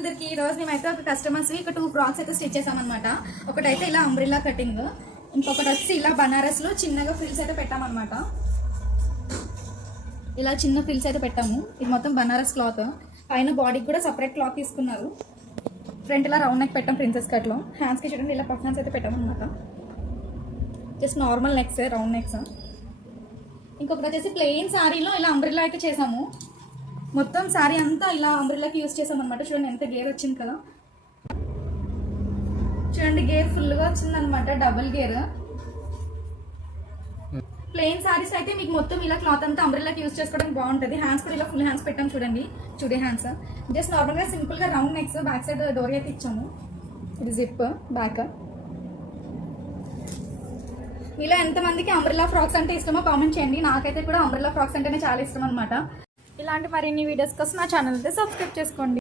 అందరికి ఈ రోజు మేమైతే ఒక కస్టమర్స్ ఇక 2 ఫ్రాక్స్ అయితే స్టిచ్ చేసామన్నమాట. ఒకటైతే ఇలా అంబ్రిల్లా కటింగ్, ఇంకొకటి వచ్చి ఇలా బనారస్ లో చిన్నగా ఫ్రిల్స్ అయితే పెట్టామన్నమాట. ఇలా చిన్న ఫ్రిల్స్ అయితే పెట్టాము. ఇది మొత్తం బనారస్ క్లాత్. పైన బాడీకి కూడా సపరేట్ క్లాత్ తీసుకున్నారు. ఫ్రంట్ ఇలా రౌండ్ నెక్ పెట్టాం ప్రిన్సెస్ కట్ లో. హ్యాండ్స్ కి చూడండి ఇలా పఫ్ హ్యాండ్స్ అయితే పెట్టామన్నమాట. Just normal necks, round necks. ఇంకొకటి వచ్చేసి ప్లెయిన్ శారీలో ఇలా అంబ్రిల్లా అయితే చేసాము. మొత్తం శారీ అంతా ఇలా అంబ్రిల్లాకి యూజ్ చేసాం అనమాట. చూడండి ఎంత గేర్ వచ్చింది కదా, చూడండి గేర్ ఫుల్గా వచ్చింది అనమాట, డబుల్ గేర్. ప్లెయిన్ శారీస్ అయితే మీకు మొత్తం ఇలా క్లాత్ అంతా అంబ్రిల్లాకి యూజ్ చేసుకోవడానికి బాగుంటుంది. హ్యాండ్స్ కూడా ఇలా ఫుల్ హ్యాండ్స్ పెట్టాం చూడండి, చూడే హ్యాండ్స్. జస్ట్ నార్మల్గా సింపుల్గా రౌండ్ నెక్స్, బ్యాక్ సైడ్ డోరీ అయితే ఇచ్చాము. ఇది జిప్ బ్యాక్. మీలో ఎంతమందికి అంబ్రిల్లా ఫ్రాక్స్ అంటే ఇష్టమో కామెంట్ చేయండి. నాకైతే కూడా అంబ్రిల్లా ఫ్రాక్స్ అంటేనే చాలా ఇష్టం అనమాట. ఇలాంటి మరిన్ని వీడియోస్ కోసం నా ఛానల్ అయితే సబ్స్క్రైబ్ చేసుకోండి.